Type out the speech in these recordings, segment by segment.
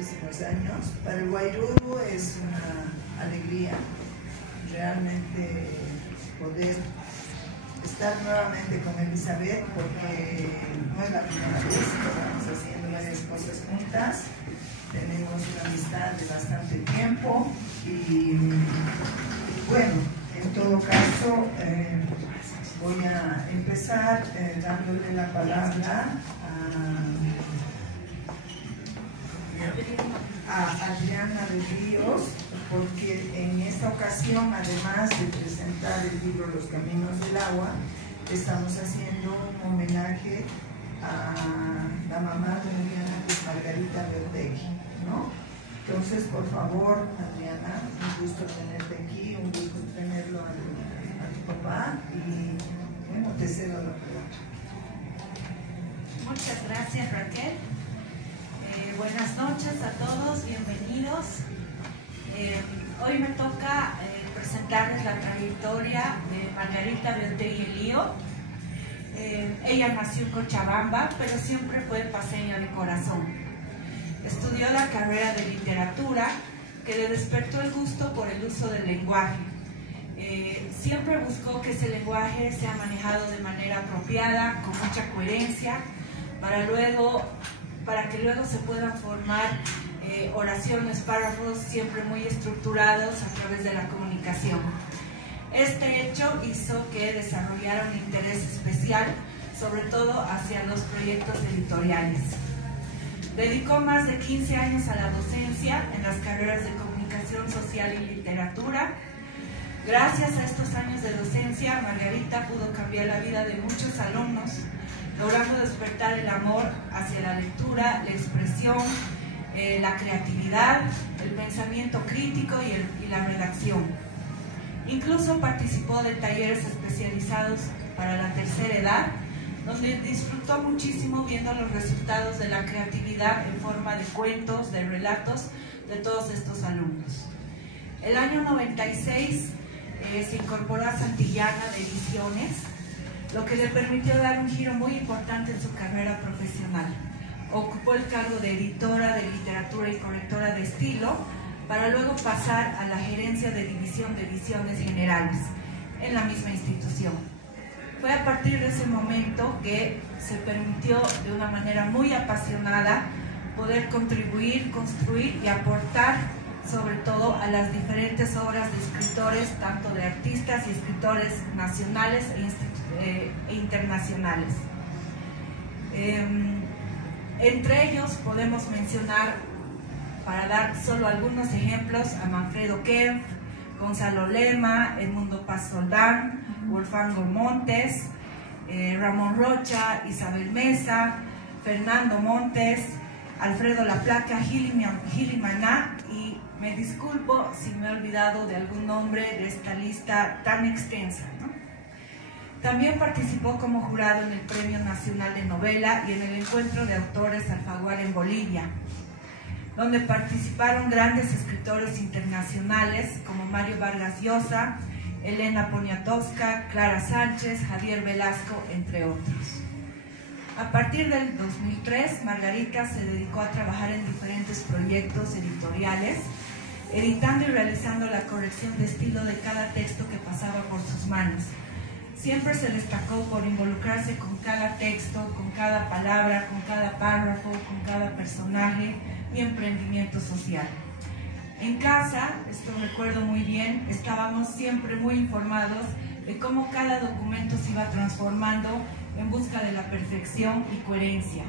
muchísimos años. Para el Guairuru es una alegría realmente poder estar nuevamente con Elizabeth, porque no es la primera vez que estamos haciendo varias cosas juntas. Tenemos una amistad de bastante tiempo y bueno, en todo caso voy a empezar dándole la palabra a Adriana de Ríos, porque en esta ocasión, además de presentar el libro Los Caminos del Agua, estamos haciendo un homenaje a la mamá de Adriana, que es Margarita Vertegui, ¿no? Entonces, por favor, Adriana, un gusto tenerte aquí, un gusto tenerlo a tu papá, y bueno, te cedo la palabra. Muchas gracias, Raquel. Buenas noches a todos, bienvenidos. Hoy me toca presentarles la trayectoria de Margarita Vertegui Elío. Ella nació en Cochabamba, pero siempre fue paceña de corazón. Estudió la carrera de literatura, que le despertó el gusto por el uso del lenguaje. Siempre buscó que ese lenguaje sea manejado de manera apropiada, con mucha coherencia, para que luego se puedan formar oraciones, párrafos siempre muy estructurados a través de la comunicación. Este hecho hizo que desarrollara un interés especial, sobre todo hacia los proyectos editoriales. Dedicó más de 15 años a la docencia en las carreras de comunicación social y literatura. Gracias a estos años de docencia, Margarita pudo cambiar la vida de muchos alumnos, logrando despertar el amor hacia la lectura, la expresión, la creatividad, el pensamiento crítico y la redacción. Incluso participó de talleres especializados para la tercera edad, donde disfrutó muchísimo viendo los resultados de la creatividad en forma de cuentos, de relatos de todos estos alumnos. El año 96 se incorporó a Santillana de Ediciones, lo que le permitió dar un giro muy importante en su carrera profesional. Ocupó el cargo de editora de literatura y correctora de estilo, para luego pasar a la gerencia de división de ediciones generales en la misma institución. Fue a partir de ese momento que se permitió de una manera muy apasionada poder contribuir, construir y aportar sobre todo a las diferentes obras de escritores, tanto de artistas y escritores nacionales e internacionales. Entre ellos podemos mencionar, para dar solo algunos ejemplos, a Manfredo Kempf, Gonzalo Lema, Edmundo Paz Soldán, Wolfango Montes, Ramón Rocha, Isabel Mesa, Fernando Montes, Alfredo Laplaca, Gili Maná, y me disculpo si me he olvidado de algún nombre de esta lista tan extensa, ¿no? También participó como jurado en el Premio Nacional de Novela y en el Encuentro de Autores Alfaguara en Bolivia, donde participaron grandes escritores internacionales como Mario Vargas Llosa, Elena Poniatowska, Clara Sánchez, Javier Velasco, entre otros. A partir del 2003, Margarita se dedicó a trabajar en diferentes proyectos editoriales, editando y realizando la corrección de estilo de cada texto que pasaba por sus manos. Siempre se destacó por involucrarse con cada texto, con cada palabra, con cada párrafo, con cada personaje y emprendimiento social. En casa, esto recuerdo muy bien, estábamos siempre muy informados de cómo cada documento se iba transformando en busca de la perfección y coherencia.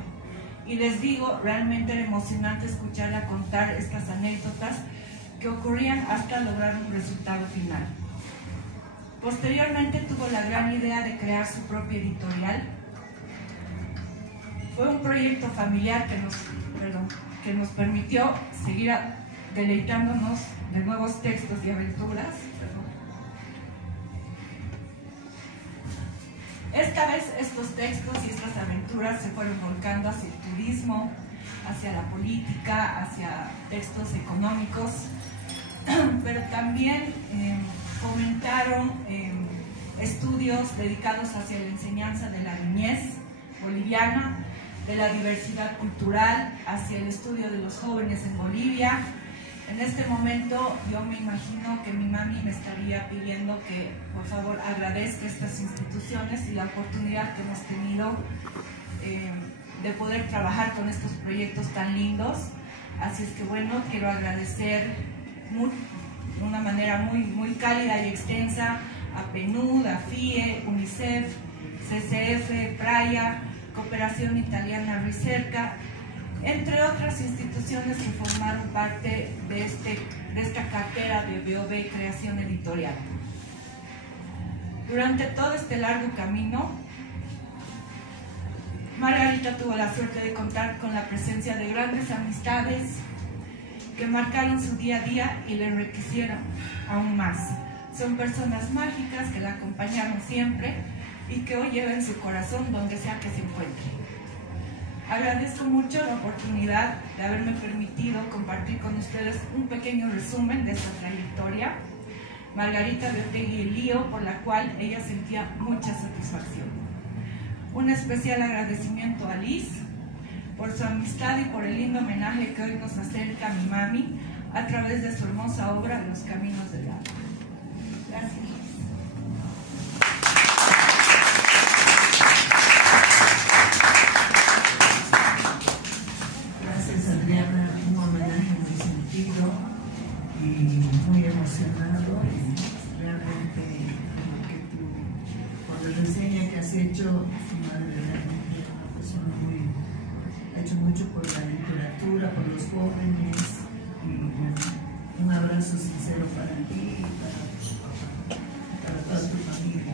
Y les digo, realmente era emocionante escucharla contar estas anécdotas que ocurrían hasta lograr un resultado final. Posteriormente tuvo la gran idea de crear su propia editorial. Fue un proyecto familiar que nos permitió seguir deleitándonos de nuevos textos y aventuras. Esta vez estos textos y estas aventuras se fueron volcando hacia el turismo, hacia la política, hacia textos económicos, pero también fomentaron estudios dedicados hacia la enseñanza de la niñez boliviana, de la diversidad cultural hacia el estudio de los jóvenes en Bolivia. En este momento yo me imagino que mi mami me estaría pidiendo que por favor agradezca estas instituciones y la oportunidad que hemos tenido de poder trabajar con estos proyectos tan lindos. Así es que bueno, quiero agradecer de una manera muy cálida y extensa a PNUD, a FIE, UNICEF, CCF, Praia, Cooperación Italiana Ricerca, entre otras instituciones que formaron parte de esta cartera de BOB Creación Editorial. Durante todo este largo camino, Margarita tuvo la suerte de contar con la presencia de grandes amistades que marcaron su día a día y le enriquecieron aún más. Son personas mágicas que la acompañaron siempre y que hoy lleva en su corazón donde sea que se encuentre. Agradezco mucho la oportunidad de haberme permitido compartir con ustedes un pequeño resumen de esta trayectoria. Margarita de Otegui Lío, por la cual ella sentía mucha satisfacción. Un especial agradecimiento a Liz por su amistad y por el lindo homenaje que hoy nos acerca a mi mami a través de su hermosa obra Los Caminos del Alma. Gracias. Gracias, Adriana. Un homenaje muy sentido y muy emocionado. Y realmente, por la reseña que has hecho, tu madre realmente es una persona ha hecho mucho por la literatura, por los jóvenes. Y un abrazo sincero para ti y para toda tu familia.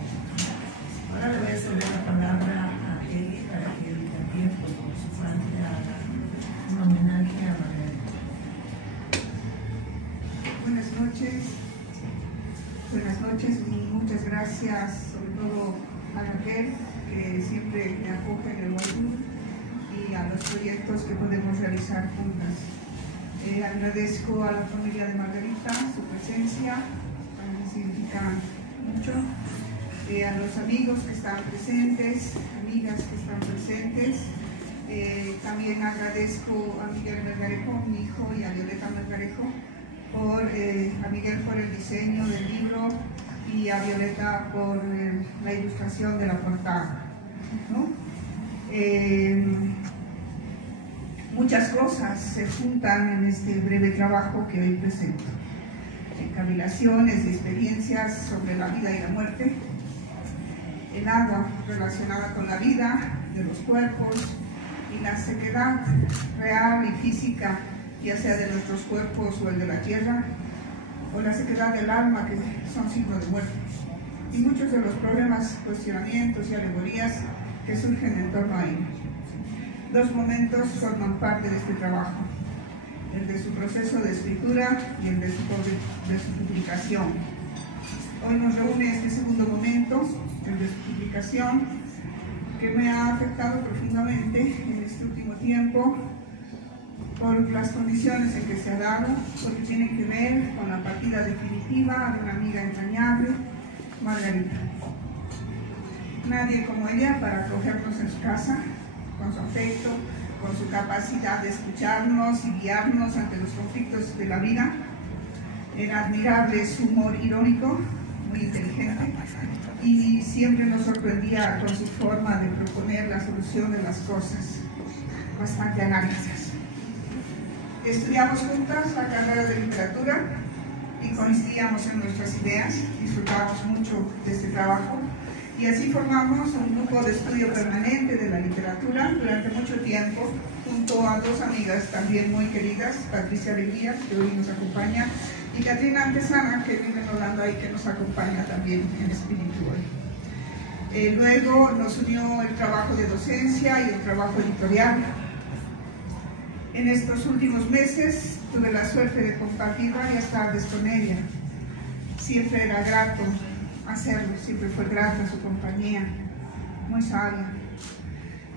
Ahora le voy a ceder la palabra a Eli para que él también, por su familia, haga un homenaje a Margarita. Buenas noches y muchas gracias, sobre todo a Raquel, que siempre me acoge en el Guayú, y a los proyectos que podemos realizar juntas. Agradezco a la familia de Margarita su presencia, para mí significa mucho. A los amigos que están presentes, amigas que están presentes. También agradezco a Miguel Melgarejo, mi hijo, y a Violeta Melgarejo, a Miguel por el diseño del libro y a Violeta por la ilustración de la portada, ¿no? Muchas cosas se juntan en este breve trabajo que hoy presento. Cavilaciones y experiencias sobre la vida y la muerte, el agua relacionada con la vida de los cuerpos y la sequedad real y física, ya sea de nuestros cuerpos o el de la tierra, o la sequedad del alma, que son signos de muerte, y muchos de los problemas, cuestionamientos y alegorías que surgen en torno a ello. Dos momentos forman parte de este trabajo: el de su proceso de escritura y el de su publicación. Hoy nos reúne este segundo momento, el de su publicación, que me ha afectado profundamente en este último tiempo por las condiciones en que se ha dado, porque tiene que ver con la partida definitiva de una amiga entrañable, Margarita. Nadie como ella para acogernos en su casa, con su afecto, con su capacidad de escucharnos y guiarnos ante los conflictos de la vida. Era admirable su humor irónico, muy inteligente, y siempre nos sorprendía con su forma de proponer la solución de las cosas, bastante análisis. Estudiamos juntas la carrera de literatura y coincidíamos en nuestras ideas, disfrutábamos mucho de este trabajo, y así formamos un grupo de estudio permanente de la literatura durante mucho tiempo, junto a dos amigas también muy queridas, Patricia Alegría, que hoy nos acompaña, y Katrina Antesana, que vive en Holanda y que nos acompaña también en espíritu hoy. Luego nos unió el trabajo de docencia y el trabajo editorial. En estos últimos meses tuve la suerte de compartir varias tardes con ella. Siempre era grato hacerlo, siempre fue grata su compañía, muy sabia.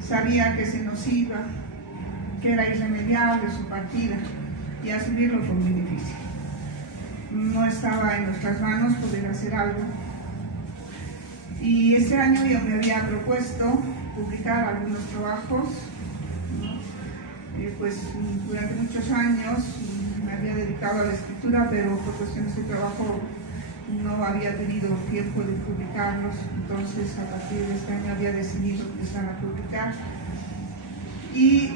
Sabía que se nos iba, que era irremediable su partida, y asumirlo fue muy difícil. No estaba en nuestras manos poder hacer algo. Y este año yo me había propuesto publicar algunos trabajos pues durante muchos años me había dedicado a la escritura, pero por cuestiones de trabajo no había tenido tiempo de publicarlos. Entonces a partir de este año había decidido empezar a publicar y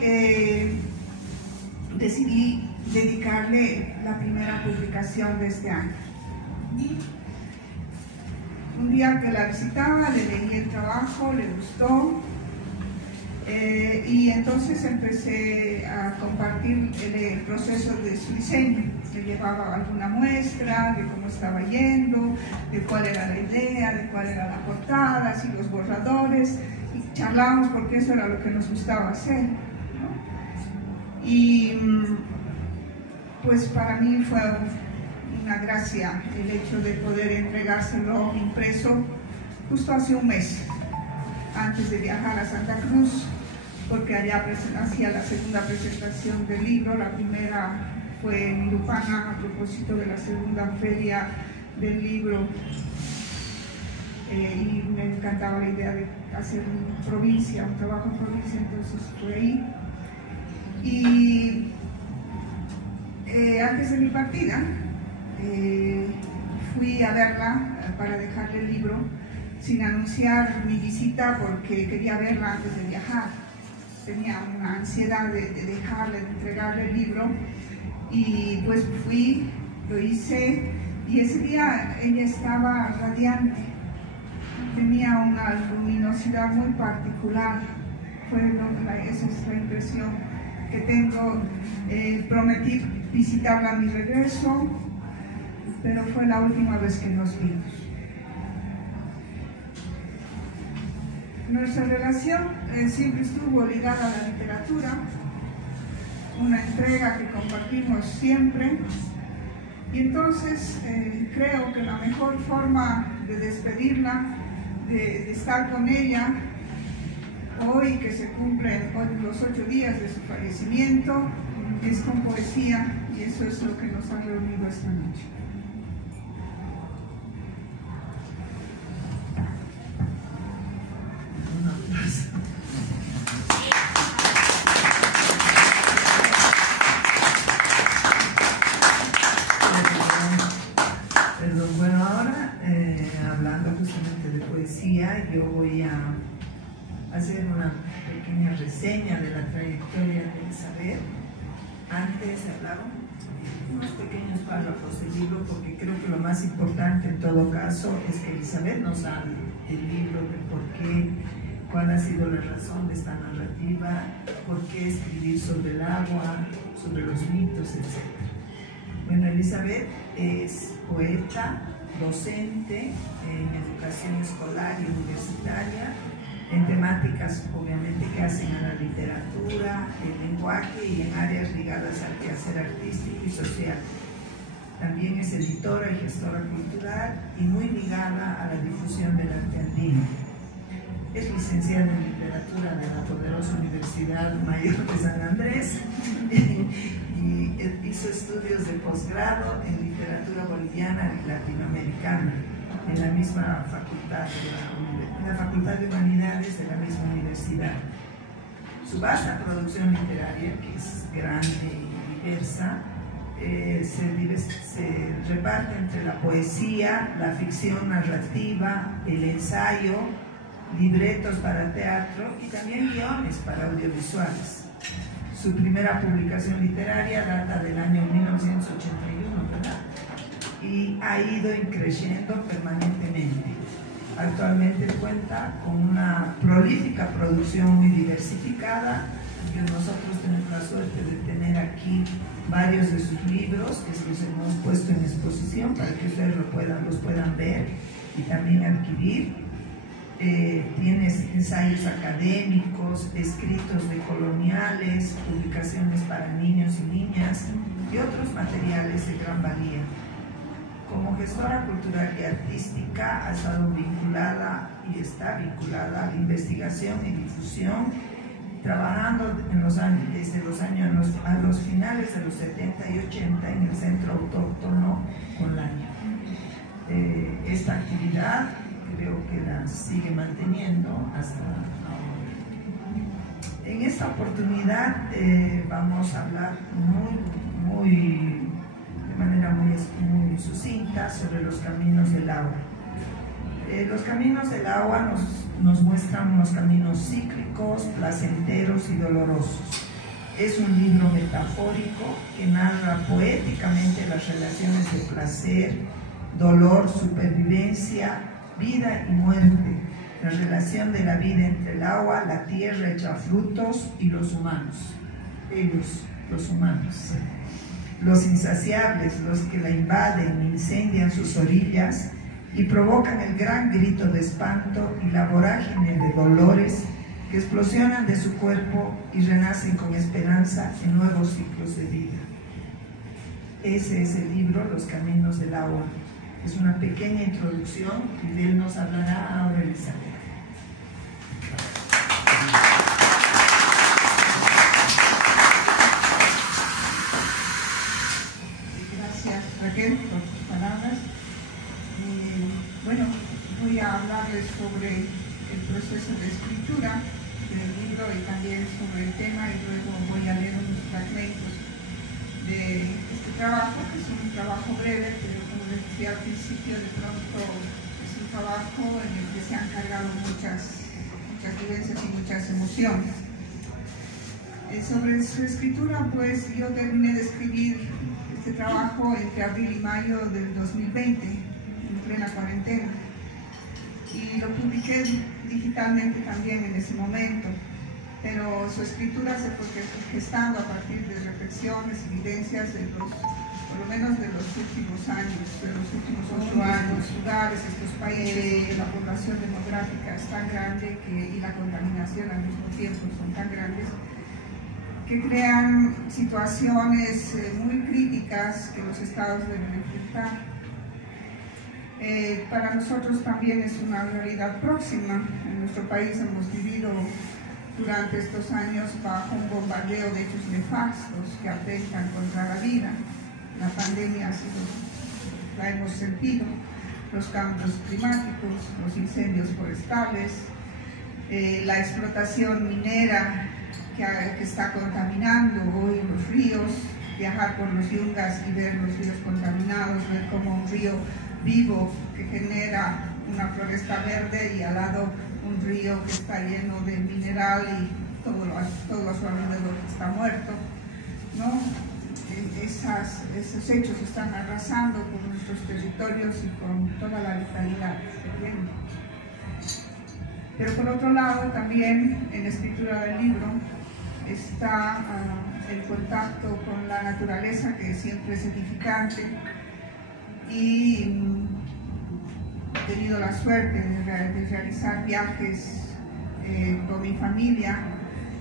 decidí dedicarle la primera publicación de este año. Y un día que la visitaba, le leí el trabajo, le gustó, y entonces empecé a compartir el proceso de su diseño. Le llevaba alguna muestra de cómo estaba yendo, de cuál era la idea, de cuál era la portada, así los borradores, y charlábamos porque eso era lo que nos gustaba hacer, ¿no? Y pues para mí fue una gracia el hecho de poder entregárselo impreso justo hace un mes, antes de viajar a Santa Cruz, porque allá hacía la segunda presentación del libro. La primera fue en Irupana a propósito de la segunda feria del libro, y me encantaba la idea de hacer un trabajo en provincia, entonces fue ahí. Y antes de mi partida fui a verla para dejarle el libro sin anunciar mi visita, porque quería verla antes de viajar. Tenía una ansiedad de dejarle, de entregarle el libro, y pues fui, lo hice, y ese día ella estaba radiante, tenía una luminosidad muy particular. Esa es la impresión que tengo. Prometí visitarla a mi regreso, pero fue la última vez que nos vimos. Nuestra relación siempre estuvo ligada a la literatura, una entrega que compartimos siempre, y entonces creo que la mejor forma de despedirla, de estar con ella, hoy que se cumplen los 8 días de su fallecimiento, es con poesía, y eso es lo que nos ha reunido esta noche. Bueno, ahora hablando justamente de poesía, yo voy a hacer una pequeña reseña de la trayectoria de Elizabeth. Antes hablaron unos pequeños párrafos del libro, porque creo que lo más importante en todo caso es que Elizabeth nos hable del libro, de por qué, cuál ha sido la razón de esta narrativa, por qué escribir sobre el agua, sobre los mitos, etc. Bueno, Elizabeth es poeta, docente en educación escolar y universitaria, en temáticas obviamente que hacen a la literatura, el lenguaje y en áreas ligadas al quehacer artístico y social. También es editora y gestora cultural y muy ligada a la difusión del arte andino. Es licenciada en literatura de la poderosa Universidad Mayor de San Andrés y hizo estudios de posgrado en literatura boliviana y latinoamericana en la misma facultad, en la Facultad de Humanidades de la misma universidad. Su vasta producción literaria, que es grande y diversa, se reparte entre la poesía, la ficción narrativa, el ensayo, libretos para teatro y también guiones para audiovisuales. Su primera publicación literaria data del año 1981, ¿verdad? Y ha ido creciendo permanentemente. Actualmente cuenta con una prolífica producción muy diversificada. Nosotros tenemos la suerte de tener aquí varios de sus libros que los hemos puesto en exposición para que ustedes los puedan ver y también adquirir. Tienes ensayos académicos, escritos de coloniales, publicaciones para niños y niñas y otros materiales de gran valía. Como gestora cultural y artística ha estado vinculada y está vinculada a la investigación y difusión, trabajando desde a los finales de los 70 y 80 en el Centro Autóctono Olaña. Esta actividad creo que la sigue manteniendo hasta ahora. En esta oportunidad vamos a hablar de manera muy sucinta sobre los caminos del agua. Los caminos del agua nos muestran unos caminos cíclicos, placenteros y dolorosos. Es un libro metafórico que narra poéticamente las relaciones de placer, dolor, supervivencia, vida y muerte, la relación de la vida entre el agua, la tierra hecha frutos y los humanos. Ellos, los humanos, los insaciables, los que la invaden, incendian sus orillas y provocan el gran grito de espanto y la vorágine de dolores que explosionan de su cuerpo y renacen con esperanza en nuevos ciclos de vida. Ese es el libro Los Caminos del Agua. Es una pequeña introducción y de él nos hablará ahora Elizabeth. Gracias, Raquel, por tus palabras. Bueno, voy a hablarles sobre el proceso de escritura del libro y también sobre el tema, y luego voy a leer unos fragmentos de este trabajo, que es un trabajo breve, pero como les decía al principio, de pronto es un trabajo en el que se han cargado muchas vivencias y muchas emociones. Sobre su escritura, pues yo terminé de escribir este trabajo entre abril y mayo del 2020, en plena cuarentena, y lo publiqué digitalmente también en ese momento, pero su escritura se fue gestando a partir de reflexiones y vivencias por lo menos de los últimos años, de los últimos 8 años, los lugares, estos países, la población demográfica es tan grande y la contaminación al mismo tiempo son tan grandes que crean situaciones muy críticas que los estados deben enfrentar. Para nosotros también es una realidad próxima. En nuestro país hemos vivido durante estos años bajo un bombardeo de hechos nefastos que atentan contra la vida. La pandemia la hemos sentido, los cambios climáticos, los incendios forestales, la explotación minera que está contaminando hoy los ríos, viajar por los yungas y ver los ríos contaminados, ver como un río vivo que genera una floresta verde y al lado un río que está lleno de mineral y todo a su alrededor está muerto, ¿no? Esos hechos están arrasando con nuestros territorios y con toda la vitalidad que tienen. Pero por otro lado, también en la escritura del libro está el contacto con la naturaleza, que siempre es edificante, y he tenido la suerte de realizar viajes con mi familia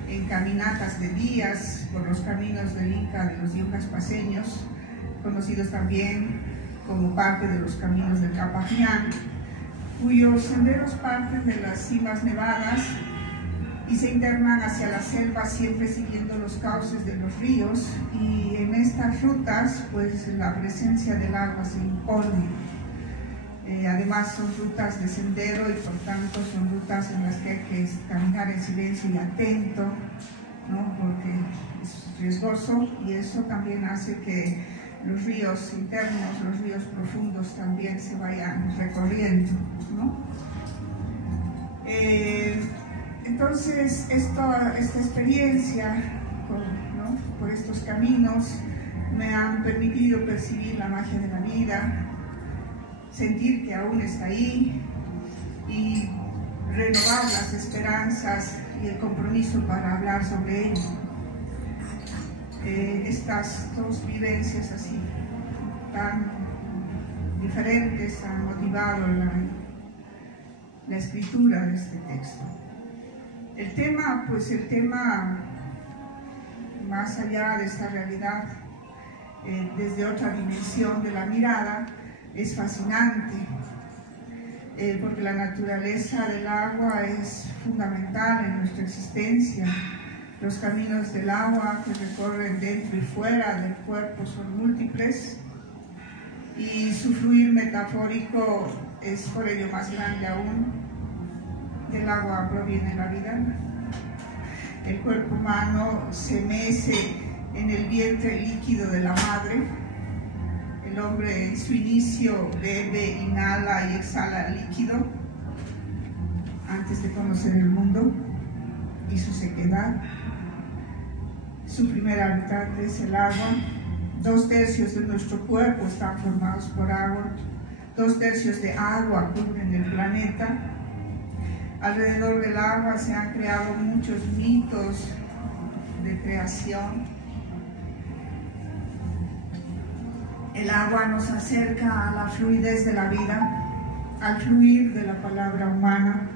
en caminatas de días por los caminos del Inca, de los yungas paseños, conocidos también como parte de los caminos del Capajián, cuyos senderos parten de las cimas nevadas y se internan hacia la selva, siempre siguiendo los cauces de los ríos, y en estas rutas pues la presencia del agua se impone. Además son rutas de sendero y por tanto son rutas en las que hay que caminar en silencio y atento, ¿no? Porque es riesgoso, y eso también hace que los ríos internos, los ríos profundos también se vayan recorriendo, ¿no? Entonces esta experiencia por estos caminos me han permitido percibir la magia de la vida, sentir que aún está ahí y renovar las esperanzas y el compromiso para hablar sobre ello. Estas dos vivencias así tan diferentes han motivado la escritura de este texto. El tema, más allá de esta realidad, desde otra dimensión de la mirada, es fascinante, porque la naturaleza del agua es fundamental en nuestra existencia. Los caminos del agua que recorren dentro y fuera del cuerpo son múltiples, y su fluir metafórico es por ello más grande aún. Del agua proviene la vida. El cuerpo humano se mece en el vientre líquido de la madre. El hombre en su inicio bebe, inhala y exhala líquido antes de conocer el mundo y su sequedad. Su primer habitante es el agua. 2/3 de nuestro cuerpo están formados por agua. 2/3 de agua cubren el planeta. Alrededor del agua se han creado muchos mitos de creación. El agua nos acerca a la fluidez de la vida, al fluir de la palabra humana.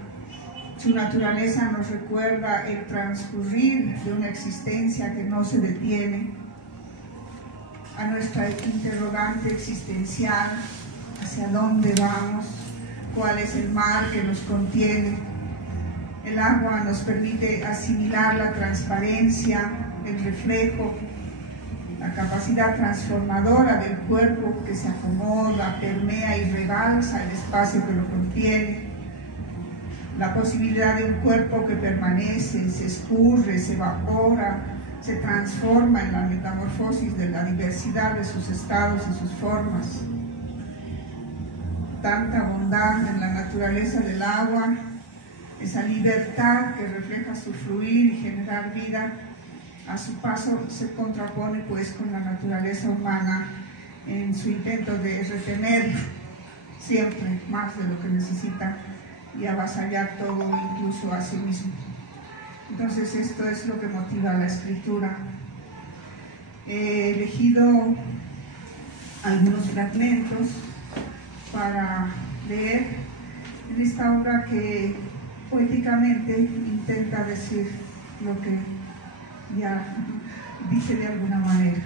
Su naturaleza nos recuerda el transcurrir de una existencia que no se detiene, a nuestra interrogante existencial, hacia dónde vamos, cuál es el mar que nos contiene. El agua nos permite asimilar la transparencia, el reflejo, la capacidad transformadora del cuerpo que se acomoda, permea y rebalsa el espacio que lo contiene. La posibilidad de un cuerpo que permanece, se escurre, se evapora, se transforma en la metamorfosis de la diversidad de sus estados y sus formas. Tanta bondad en la naturaleza del agua, esa libertad que refleja su fluir y generar vida, a su paso se contrapone pues con la naturaleza humana en su intento de retener siempre más de lo que necesita y avasallar todo, incluso a sí mismo. Entonces esto es lo que motiva la escritura. He elegido algunos fragmentos para leer en esta obra que poéticamente intenta decir lo que ya dice de alguna manera.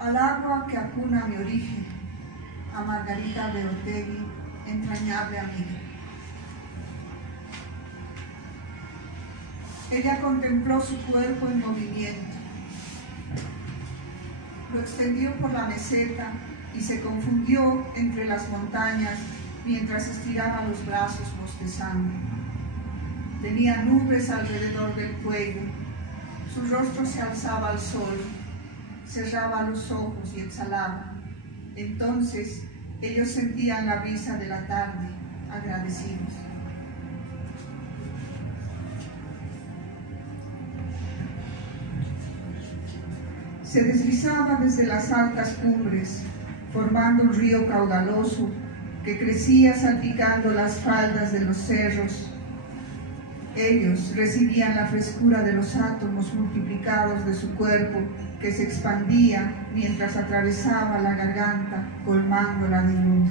Al agua que acuna mi origen, a Margarita de Otegi, entrañable amiga. Ella contempló su cuerpo en movimiento, lo extendió por la meseta y se confundió entre las montañas mientras estiraba los brazos bostezando. Tenía nubes alrededor del cuello, su rostro se alzaba al sol. Cerraba los ojos y exhalaba. Entonces ellos sentían la brisa de la tarde, agradecidos. Se deslizaba desde las altas cumbres, formando un río caudaloso que crecía salpicando las faldas de los cerros. Ellos recibían la frescura de los átomos multiplicados de su cuerpo, que se expandía mientras atravesaba la garganta, colmándola de luz.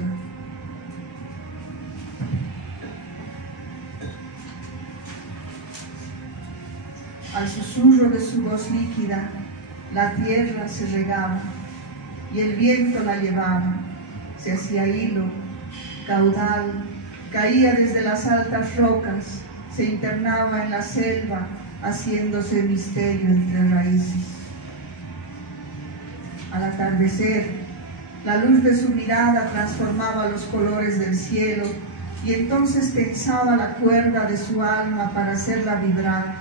Al susurro de su voz líquida, la tierra se regaba y el viento la llevaba, se hacía hilo, caudal, caía desde las altas rocas, se internaba en la selva, haciéndose misterio entre raíces. Al atardecer, la luz de su mirada transformaba los colores del cielo y entonces tensaba la cuerda de su alma para hacerla vibrar.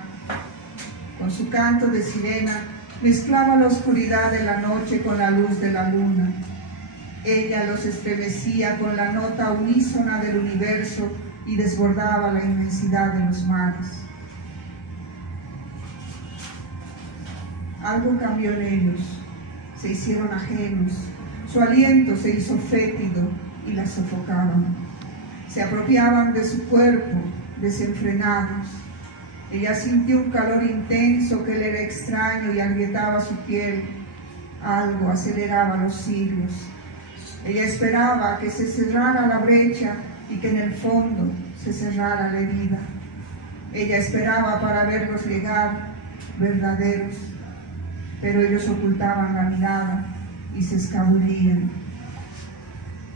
Con su canto de sirena, mezclaba la oscuridad de la noche con la luz de la luna. Ella los estremecía con la nota unísona del universo y desbordaba la inmensidad de los mares. Algo cambió en ellos. Se hicieron ajenos, su aliento se hizo fétido y la sofocaban. Se apropiaban de su cuerpo, desenfrenados. Ella sintió un calor intenso que le era extraño y agrietaba su piel. Algo aceleraba los siglos. Ella esperaba que se cerrara la brecha y que en el fondo se cerrara la herida. Ella esperaba para verlos llegar, verdaderos. Pero ellos ocultaban la mirada y se escabullían.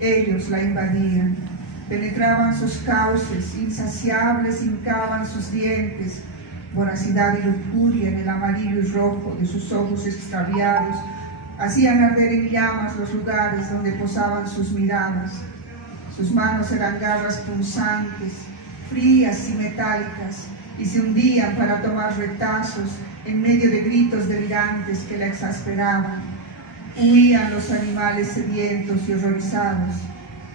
Ellos la invadían, penetraban sus cauces, insaciables hincaban sus dientes, voracidad y lujuria en el amarillo y rojo de sus ojos extraviados, hacían arder en llamas los lugares donde posaban sus miradas. Sus manos eran garras punzantes, frías y metálicas, y se hundían para tomar retazos en medio de gritos delirantes que la exasperaban. Huían los animales sedientos y horrorizados.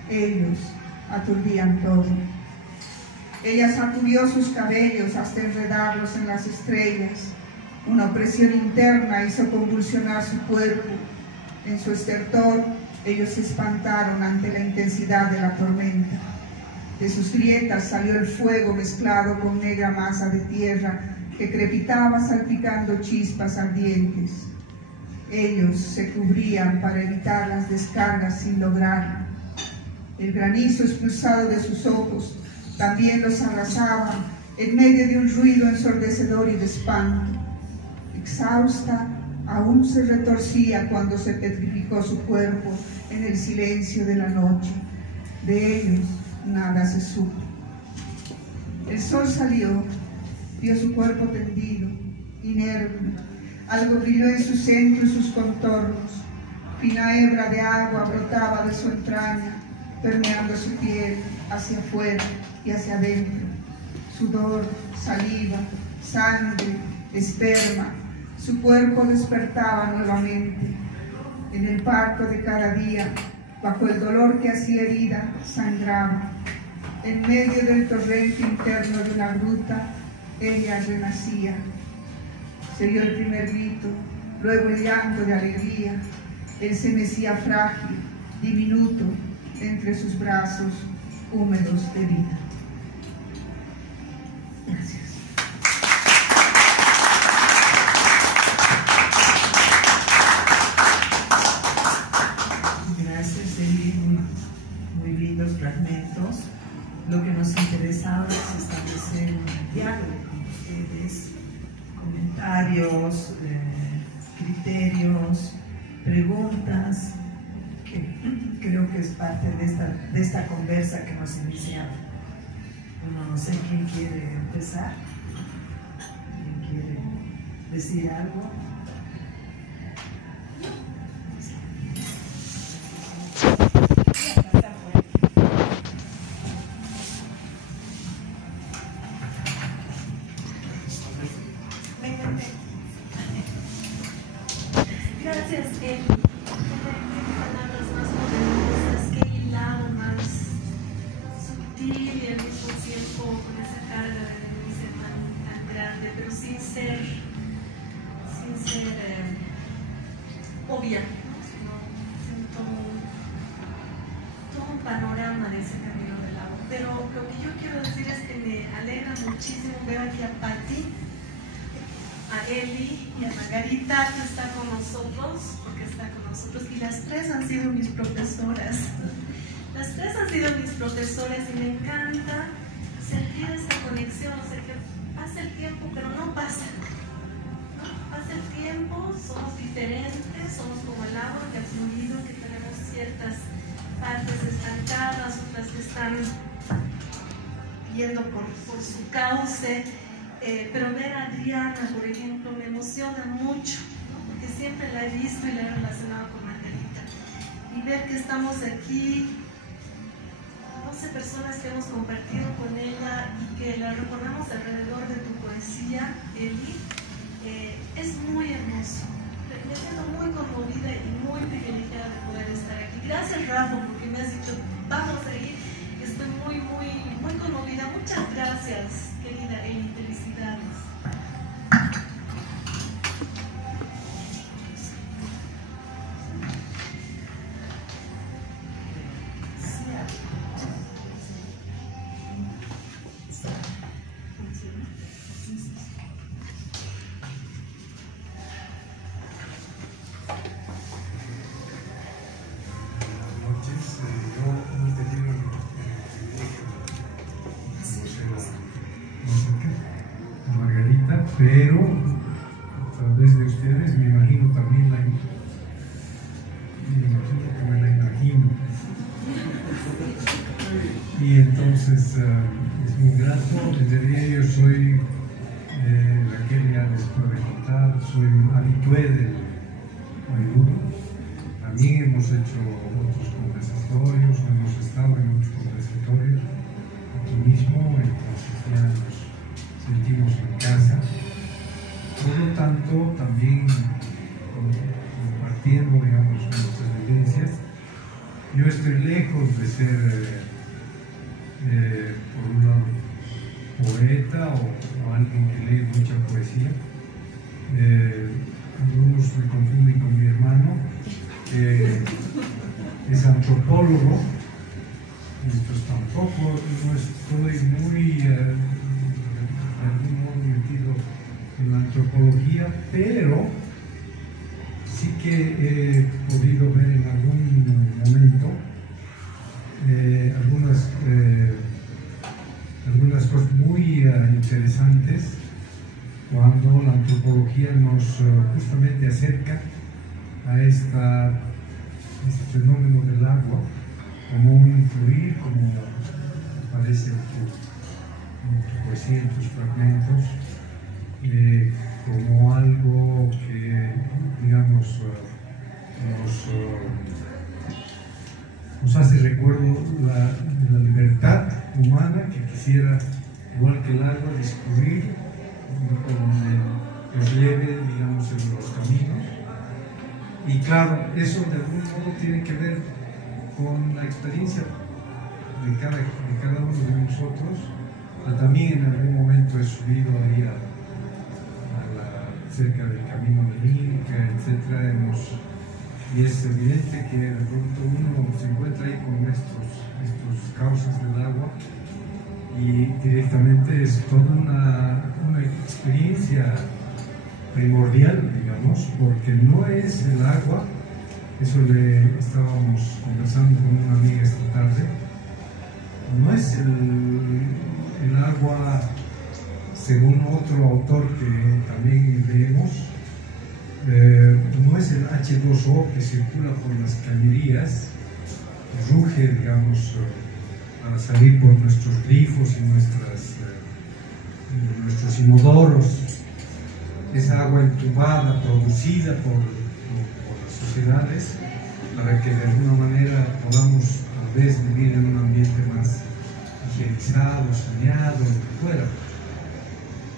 Ellos aturdían todo. Ella sacudió sus cabellos hasta enredarlos en las estrellas. Una opresión interna hizo convulsionar su cuerpo. En su estertor, ellos se espantaron ante la intensidad de la tormenta. De sus grietas salió el fuego mezclado con negra masa de tierra que crepitaba salpicando chispas ardientes. Ellos se cubrían para evitar las descargas sin lograrlo. El granizo expulsado de sus ojos también los arrasaba en medio de un ruido ensordecedor y de espanto. Exhausta, aún se retorcía cuando se petrificó su cuerpo en el silencio de la noche. De ellos nada se supo. El sol salió, vio su cuerpo tendido, inerme. Algo brilló en su centro y sus contornos. Fina hebra de agua brotaba de su entraña, permeando su piel hacia afuera y hacia adentro. Sudor, saliva, sangre, esperma. Su cuerpo despertaba nuevamente. En el parto de cada día, bajo el dolor que hacía herida, sangraba. En medio del torrente interno de una gruta, ella renacía. Se oyó el primer grito, luego el llanto de alegría. Él se mecía frágil, diminuto, entre sus brazos húmedos de vida. Gracias. Gracias, Eli. Muy lindos fragmentos. Lo que nos interesa ahora es establecer un diálogo con ustedes, comentarios, criterios, preguntas, que creo que es parte de esta conversa que hemos iniciado. Bueno, no sé quién quiere empezar, quién quiere decir algo. Gracias, Eli. Palabras más poderosas, que hilado más sutil y al mismo tiempo con esa carga de denuncia tan grande, pero sin ser obvia, ¿no? Sino todo un panorama de ese camino del agua. Pero lo que yo quiero decir es que me alegra muchísimo ver aquí a Patti, a Eli y a Margarita, que está con nosotros, porque está con nosotros, y las tres han sido mis profesoras. Las tres han sido mis profesoras y me encanta sentir esa conexión, o sea, que pasa el tiempo, pero no pasa. ¿No? Pasa el tiempo, somos diferentes, somos como el agua que ha fluido, que tenemos ciertas partes estancadas, otras que están yendo por su cauce. Pero ver a Adriana, por ejemplo, me emociona mucho, ¿no? Porque siempre la he visto y la he relacionado con Margarita. Y ver que estamos aquí, 12 personas que hemos compartido con ella y que la recordamos alrededor de tu poesía, Eli, es muy hermoso. Me siento muy conmovida y muy privilegiada de poder estar aquí. Gracias, Rafa, porque me has dicho, vamos a ir. Estoy muy conmovida. Muchas gracias, querida Eli. Felicidades. Pero a través de ustedes me imagino también me imagino que me la imagino. Y entonces es muy grato. Desde día yo soy, Raquel ya les puede contar, soy un habitué del Ayuno. También hemos hecho otros conversatorios, hemos estado en muchos conversatorios aquí mismo, entonces ya nos sentimos en casa. Por lo tanto, también compartiendo, digamos, nuestras vivencias, yo estoy lejos de ser, por un lado, poeta o alguien que lee mucha poesía. Algunos me confunden con mi hermano, que es antropólogo, y pues tampoco no estoy muy, de algún modo, metido en la antropología, pero sí que he podido ver en algún momento algunas cosas muy interesantes cuando la antropología nos justamente acerca a este fenómeno del agua como un fluir, como aparece en tu poesía, en tus fragmentos, como algo que, digamos, nos hace recuerdo la libertad humana que quisiera, igual que el agua, discurrir donde nos lleve, digamos, en los caminos. Y claro, eso de algún modo tiene que ver con la experiencia de cada uno de nosotros. También en algún momento he subido ahí cerca del camino del Inca, etc. Y es evidente que de pronto uno se encuentra ahí con estos cauces del agua y directamente es toda una experiencia primordial, digamos, porque no es el agua, eso le estábamos conversando con una amiga esta tarde, no es el agua, según otro autor que también leemos, no es el H2O que circula por las cañerías, ruge, digamos, para salir por nuestros grifos y nuestros inodoros. Esa agua entubada, producida por las sociedades, para que de alguna manera podamos tal vez vivir en un ambiente más higienizado, saneado, lo que fuera.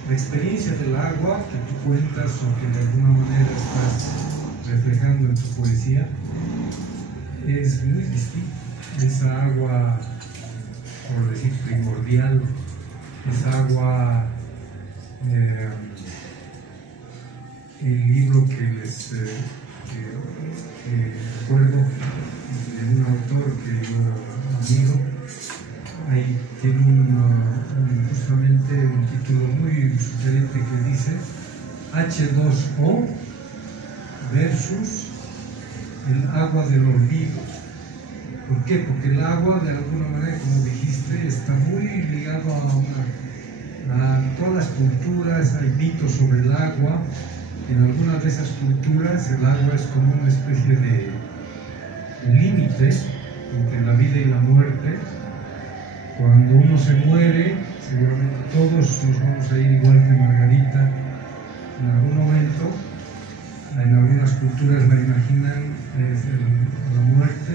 La experiencia del agua que tú cuentas o que de alguna manera estás reflejando en tu poesía es muy distinta. Esa agua, por decir, primordial, esa agua, el libro que les recuerdo de un autor que yo admiro, ahí tiene justamente un título muy sugerente que dice H2O versus el agua del olvido. ¿Por qué? Porque el agua, de alguna manera, como dijiste, está muy ligado a todas las culturas. Hay mitos sobre el agua. En algunas de esas culturas el agua es como una especie de límite entre la vida y la muerte. Cuando uno se muere, seguramente todos nos vamos a ir igual que Margarita en algún momento. En algunas culturas la imaginan la muerte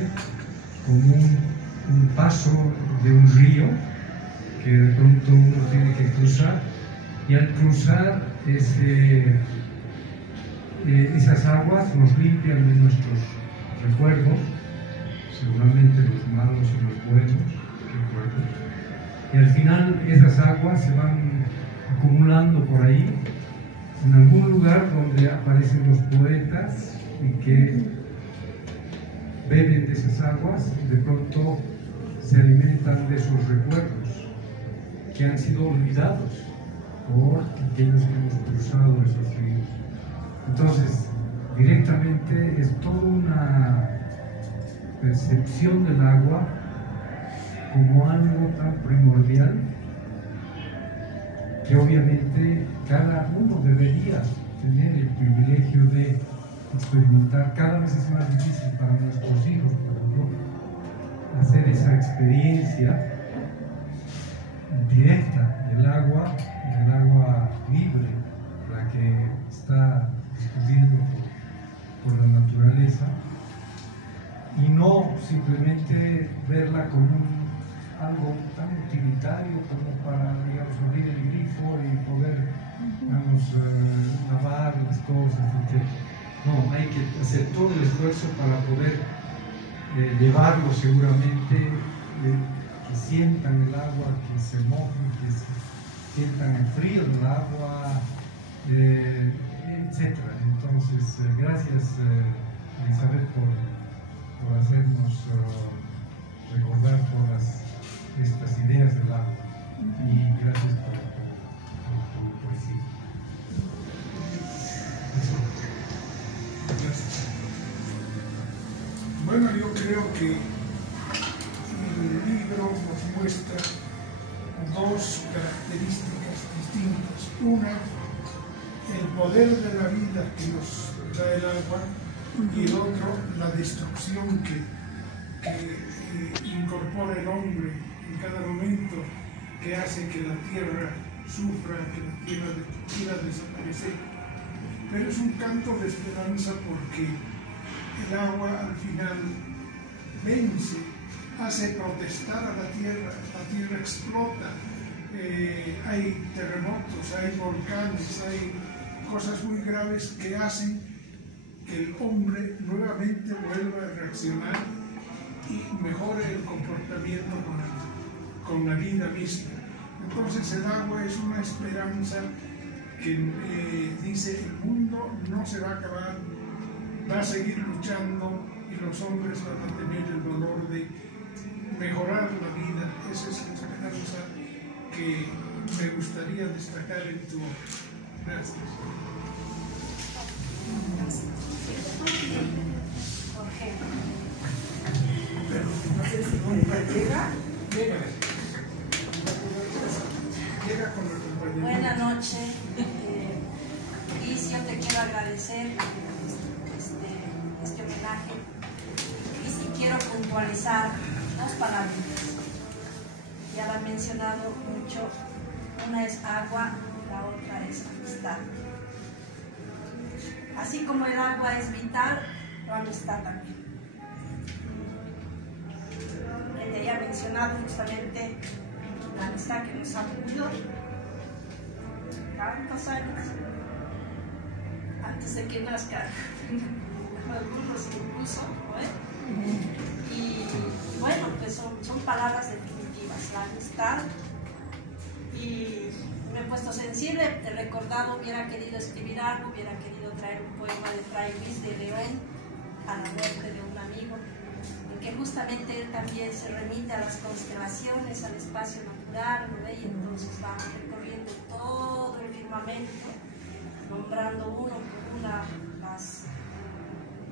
como un paso de un río que de pronto uno tiene que cruzar, y al cruzar esas aguas nos limpian de nuestros recuerdos, seguramente los malos y los buenos recuerdos, y al final esas aguas se van acumulando por ahí en algún lugar donde aparecen los poetas y que beben de esas aguas y de pronto se alimentan de esos recuerdos que han sido olvidados por aquellos que hemos cruzado esos ríos. Entonces, directamente es toda una percepción del agua como algo tan primordial que obviamente cada uno debería tener el privilegio de experimentar. Cada vez es más difícil para nuestros hijos, por ejemplo, hacer esa experiencia directa del agua libre, la que está discurriendo por la naturaleza, y no simplemente verla como algo tan utilitario como para, digamos, abrir el grifo y poder, digamos, lavar las cosas, etc. No, hay que hacer todo el esfuerzo para poder llevarlo seguramente, que sientan el agua, que se mojen, que sientan el frío del agua, etc. Entonces, gracias Elizabeth por hacernos recordar todas estas ideas del agua, y gracias por tu poesía. Gracias. Bueno, yo creo que el libro nos muestra dos características distintas. Una, el poder de la vida que nos da el agua, y el otro, la destrucción que incorpora el hombre en cada momento, que hace que la tierra sufra, que la tierra quiera desaparecer. Pero es un canto de esperanza porque el agua al final vence, hace protestar a la tierra explota, hay terremotos, hay volcanes, hay cosas muy graves que hacen que el hombre nuevamente vuelva a reaccionar y mejore el comportamiento con la vida misma. Entonces el agua es una esperanza que dice: el mundo no se va a acabar, va a seguir luchando y los hombres van a tener el valor de mejorar la vida. Esa es la esperanza que me gustaría destacar en tu obra. Gracias. Llega con el compañero. Buenas noches. Liz, yo te quiero agradecer este homenaje, y si quiero puntualizar dos palabras. Ya la han mencionado mucho. Una es agua, la otra es amistad. Así como el agua es vital, la amistad también. Ella ha mencionado justamente la amistad que nos ha unido tantos años antes de que nazcan algunos incluso, ¿no? Y bueno, pues son palabras definitivas, la amistad. Y me he puesto sensible, he recordado, hubiera querido escribir algo, hubiera querido traer un poema de Fray Luis de León a la muerte de un amigo, en que justamente él también se remite a las constelaciones, al espacio natural, ¿no? Y entonces va recorriendo todo el firmamento, nombrando uno por uno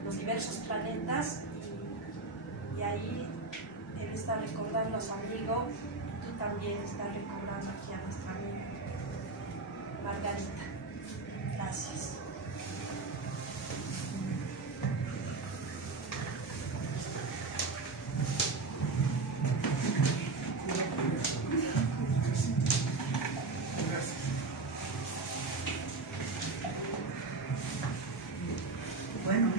los diversos planetas, y ahí él está recordando a su amigo, y tú también estás recordando aquí a nuestra amiga Margarita. Gracias. Bueno,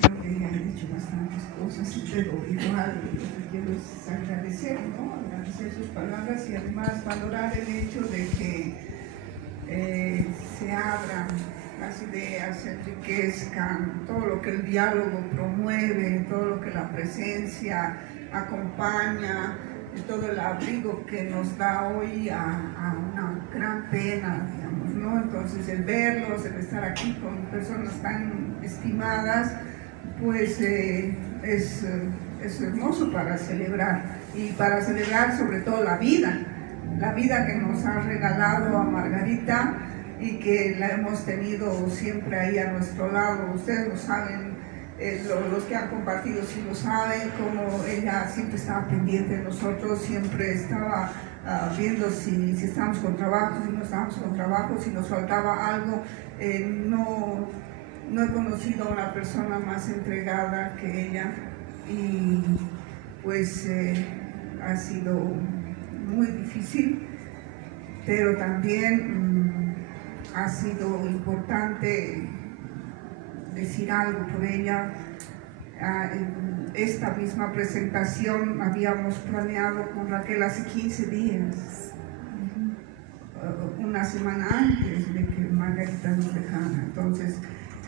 creo que ya he dicho bastantes cosas, pero igual lo que quiero es agradecer, ¿no? Agradecer sus palabras y además valorar el hecho de que se abran las ideas, se enriquezcan, todo lo que el diálogo promueve, todo lo que la presencia acompaña, todo el abrigo que nos da hoy a una gran pena, digamos, ¿no? Entonces el verlos, el estar aquí con personas tan estimadas, pues es hermoso para celebrar, y para celebrar sobre todo la vida que nos ha regalado a Margarita y que la hemos tenido siempre ahí a nuestro lado. Ustedes lo saben, los que han compartido sí lo saben, como ella siempre estaba pendiente de nosotros, siempre estaba viendo si estábamos con trabajo, si no estábamos con trabajo, si nos faltaba algo, no he conocido a una persona más entregada que ella y pues ha sido muy difícil, pero también ha sido importante decir algo por ella. En esta misma presentación habíamos planeado con Raquel hace 15 días, una semana antes de que Margarita nos dejara. Entonces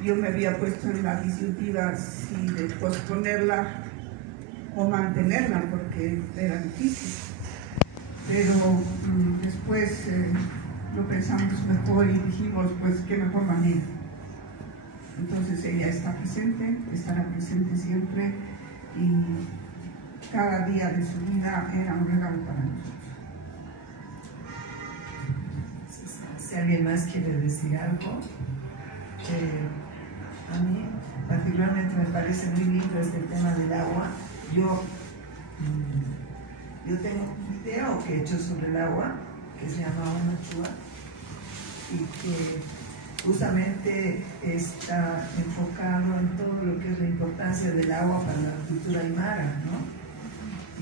yo me había puesto en la disyuntiva si de posponerla o mantenerla, porque era difícil. Pero después lo pensamos mejor y dijimos, pues qué mejor manera. Entonces ella está presente, estará presente siempre, y cada día de su vida era un regalo para nosotros. Si alguien más quiere decir algo, a mí particularmente me parece muy lindo este tema del agua. Yo tengo un video que he hecho sobre el agua, que se llama Una Chua, y que justamente está enfocado en todo lo que es la importancia del agua para la cultura aymara, ¿no?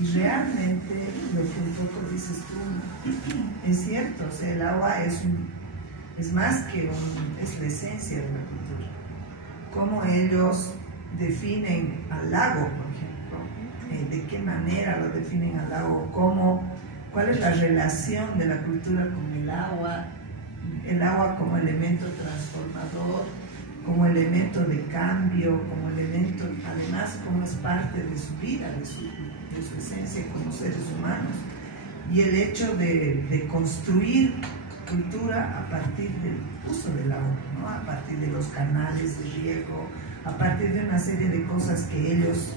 Y realmente lo que un poco dices tú es cierto, o sea, el agua es más que es la esencia de la cultura. Cómo ellos definen al lago, por ejemplo, de qué manera lo definen al lago, cuál es la relación de la cultura con el agua como elemento transformador, como elemento de cambio, como elemento, además, como es parte de su vida, de su esencia como seres humanos. Y el hecho de construir cultura a partir del uso del agua, ¿no? A partir de los canales de riego, a partir de una serie de cosas que ellos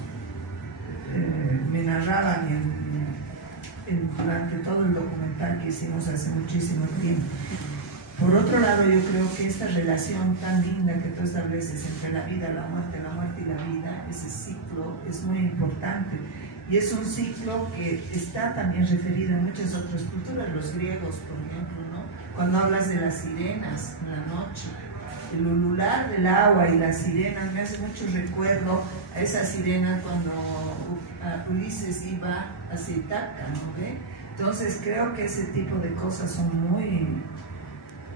me narraban durante todo el documental que hicimos hace muchísimo tiempo. Por otro lado, yo creo que esta relación tan linda que tú estableces entre la vida, la muerte y la vida, ese ciclo es muy importante. Y es un ciclo que está también referido en muchas otras culturas, los griegos, por ejemplo, ¿no? Cuando hablas de las sirenas en la noche, el ulular del agua y las sirenas, me hace mucho recuerdo a esa sirena cuando Ulises iba hacia Ítaca, ¿no ve? Entonces creo que ese tipo de cosas son muy...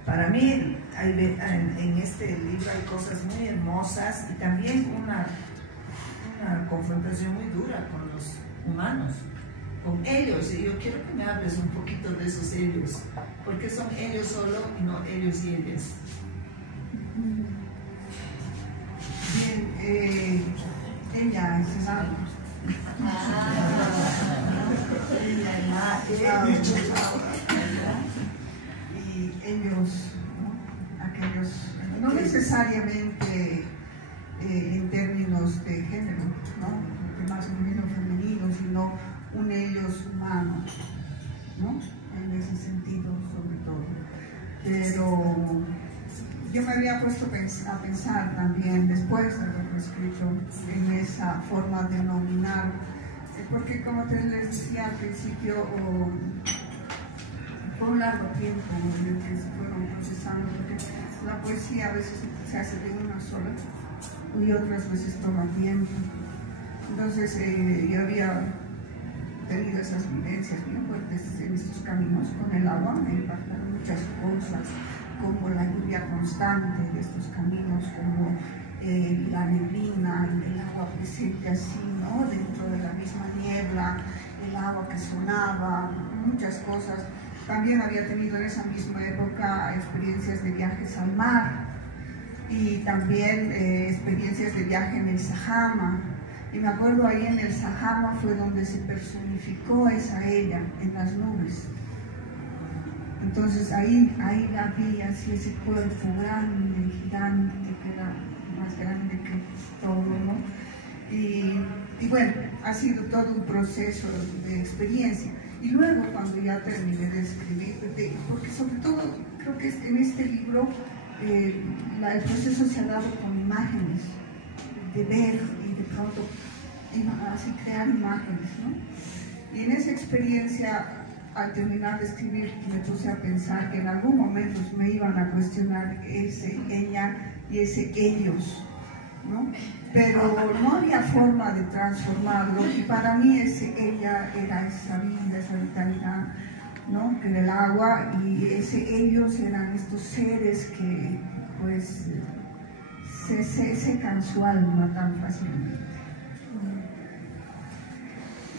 Para mí, en este libro hay cosas muy hermosas y también una confrontación muy dura con los humanos, con ellos. Y yo quiero que me hables un poquito de esos ellos, porque son ellos solo y no ellos y ellas. Bien, ella es algo. Y ellos, ¿no? Aquellos, no necesariamente en términos de género, ¿no? Masculino o femenino, sino un ellos humano, ¿no? En ese sentido, sobre todo. Pero yo me había puesto a pensar también, después de haberlo escrito, en esa forma de nominar, porque como te les decía al principio, fue un largo tiempo en el que se fueron procesando, porque la poesía a veces se hace de una sola y otras veces toma tiempo. Entonces yo había tenido esas vivencias bien fuertes en estos caminos con el agua, me impactaron muchas cosas, como la lluvia constante de estos caminos, como la neblina, el agua presente así, ¿no? Dentro de la misma niebla, el agua que sonaba, muchas cosas. También había tenido en esa misma época experiencias de viajes al mar y también experiencias de viaje en el Sajama. Y me acuerdo ahí en el Sajama fue donde se personificó esa ella en las nubes. Entonces ahí la vi así, ese cuerpo grande, gigante, que era más grande que todo, ¿no? Y bueno, ha sido todo un proceso de experiencia. Y luego cuando ya terminé de escribir, porque sobre todo creo que en este libro el proceso se ha dado con imágenes, de ver y de pronto así crear imágenes, ¿no? Y en esa experiencia, al terminar de escribir, me puse a pensar que en algún momento me iban a cuestionar ella y ese ellos, ¿no? Pero no había forma de transformarlo, y para mí ese ella era esa vida, esa vitalidad, ¿no? Que era el agua, y ese ellos eran estos seres que pues se secan su alma tan fácilmente.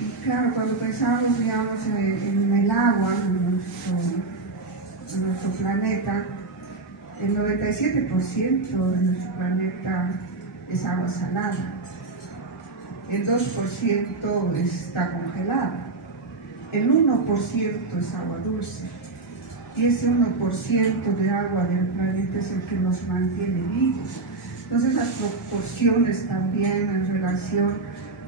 Y claro, cuando pensamos, digamos, en el agua, en nuestro planeta, el 97% de nuestro planeta es agua salada, el 2% está congelada, el 1% es agua dulce, y ese 1% de agua del planeta es el que nos mantiene vivos. Entonces las proporciones también en relación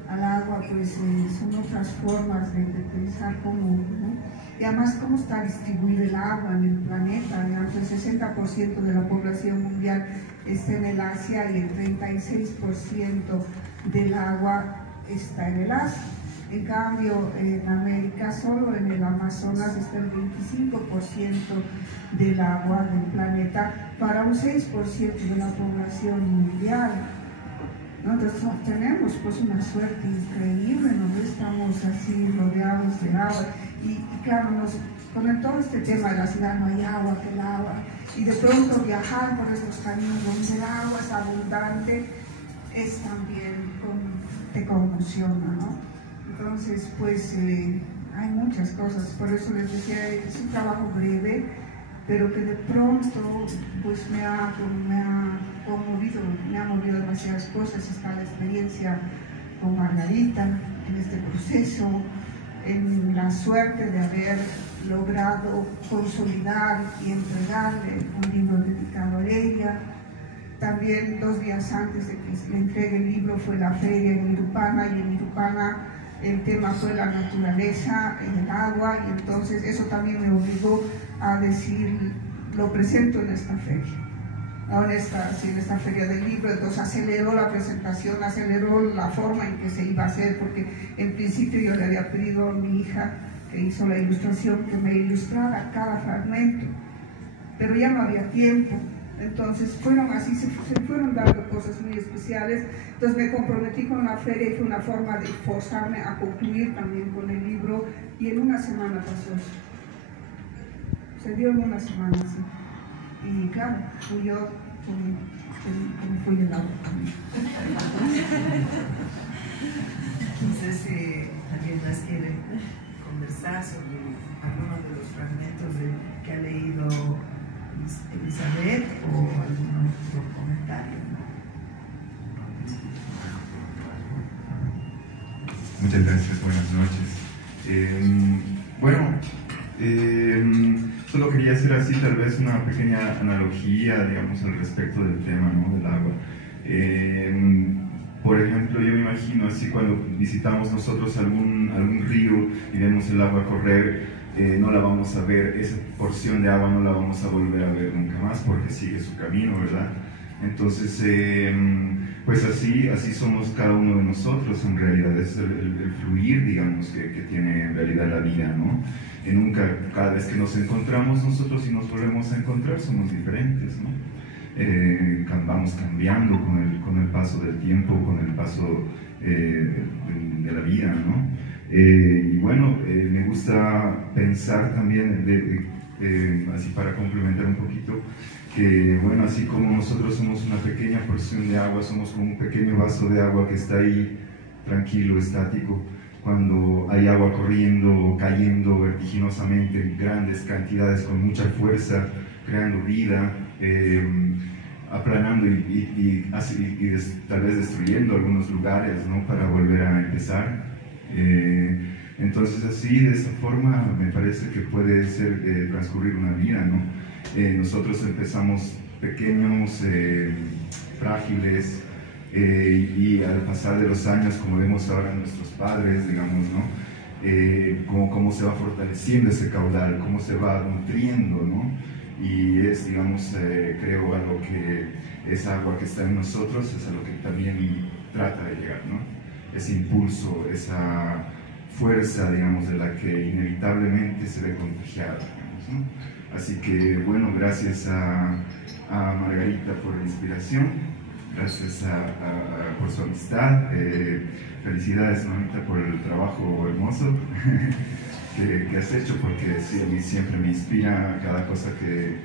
al agua pues son otras formas de pensar cómo, ¿no? Y además cómo está distribuido el agua en el planeta. Digamos, el 60% de la población mundial está en el Asia, y el 36% del agua está en el Asia. En cambio, en América, solo en el Amazonas está el 25% del agua del planeta para un 6% de la población mundial. Entonces tenemos pues una suerte increíble, ¿no? Estamos así rodeados de agua, y claro, con todo este tema de la ciudad, no hay agua, que el agua, y de pronto viajar por estos caminos donde el agua es abundante, es también te conmociona, ¿no? Entonces pues hay muchas cosas, por eso les decía, es un trabajo breve, pero que de pronto pues me ha conmovido, me ha movido demasiadas cosas. Está la experiencia con Margarita en este proceso, en la suerte de haber logrado consolidar y entregarle un libro dedicado a ella. También 2 días antes de que se le entregue el libro fue la feria en Irupana, y en Irupana el tema fue la naturaleza en el agua, y entonces eso también me obligó a decir, lo presento en esta feria, en esta feria del libro. Entonces aceleró la presentación, aceleró la forma en que se iba a hacer, porque en principio yo le había pedido a mi hija, que hizo la ilustración, que me ilustrara cada fragmento, pero ya no había tiempo. Entonces fueron así, se fueron dando cosas muy especiales. Entonces me comprometí con la feria, y fue una forma de forzarme a concluir también con el libro, y en una semana pasó eso. Se dio en una semana, sí. Y claro, fui yo como fui el agua también. No sé si alguien más quiere conversar sobre algunos de los fragmentos que ha leído Elizabeth, o algún otro comentario. Muchas gracias, buenas noches. Solo quería hacer así tal vez una pequeña analogía, digamos, al respecto del tema, ¿no? Del agua. Por ejemplo, yo me imagino así cuando visitamos nosotros algún río y vemos el agua correr, no la vamos a ver, esa porción de agua no la vamos a volver a ver nunca más porque sigue su camino, ¿verdad? Entonces, pues así somos cada uno de nosotros en realidad, es el fluir, digamos, que tiene en realidad la vida, ¿no? Cada vez que nos encontramos nosotros y nos volvemos a encontrar somos diferentes, ¿no? Vamos cambiando con el paso del tiempo, con el paso de la vida, ¿no? Y bueno, me gusta pensar también, así para complementar un poquito, que bueno, así como nosotros somos una pequeña porción de agua, somos como un pequeño vaso de agua que está ahí tranquilo, estático, cuando hay agua corriendo, cayendo vertiginosamente en grandes cantidades con mucha fuerza, creando vida, aplanando y tal vez destruyendo algunos lugares, ¿no? Para volver a empezar. Entonces así, de esa forma, me parece que puede ser transcurrir una vida, ¿no? Nosotros empezamos pequeños, frágiles, y al pasar de los años, como vemos ahora nuestros padres, digamos, ¿no? Cómo se va fortaleciendo ese caudal, cómo se va nutriendo, ¿no? Y es, digamos, creo algo que esa agua que está en nosotros es a lo que también trata de llegar, ¿no? Ese impulso, esa fuerza, digamos, de la que inevitablemente se ve contagiada, digamos. ¿no? Así que, bueno, gracias a Margarita por la inspiración, gracias por su amistad, felicidades, Mamita, por el trabajo hermoso que has hecho, porque sí, a mí siempre me inspira cada cosa que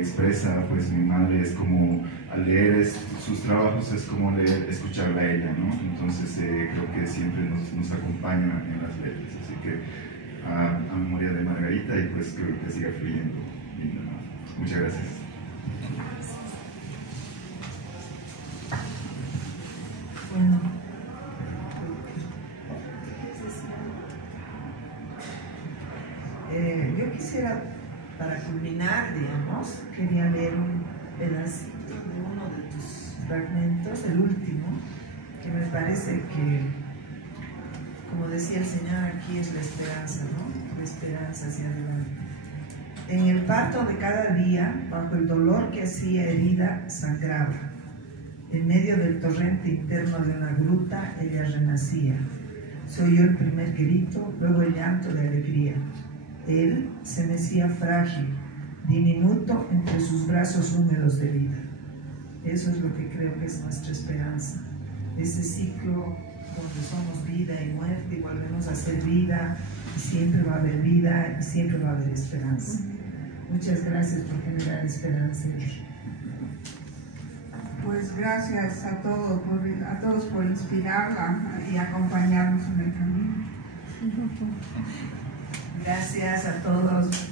expresa, pues mi madre. Es como, al leer sus trabajos, es como leer, escucharla a ella, ¿no? Entonces creo que siempre nos acompaña en las letras, así que a memoria de Margarita, y pues que siga fluyendo. Muchas gracias. Bueno, yo quisiera, para culminar, digamos, quería leer un pedacito de uno de tus fragmentos, el último, que me parece que, como decía el Señor, aquí es la esperanza, ¿no? La esperanza hacia adelante. En el parto de cada día, bajo el dolor que hacía herida, sangraba. En medio del torrente interno de una gruta, ella renacía. Se oyó el primer grito, luego el llanto de alegría. Él se mecía frágil, diminuto entre sus brazos húmedos de vida. Eso es lo que creo que es nuestra esperanza. Ese ciclo donde somos vida y muerte y volvemos a ser vida, y siempre va a haber vida y siempre va a haber esperanza. Muchas gracias por generar esperanza. Pues gracias a todos por inspirarla y acompañarnos en el camino. Gracias a todos.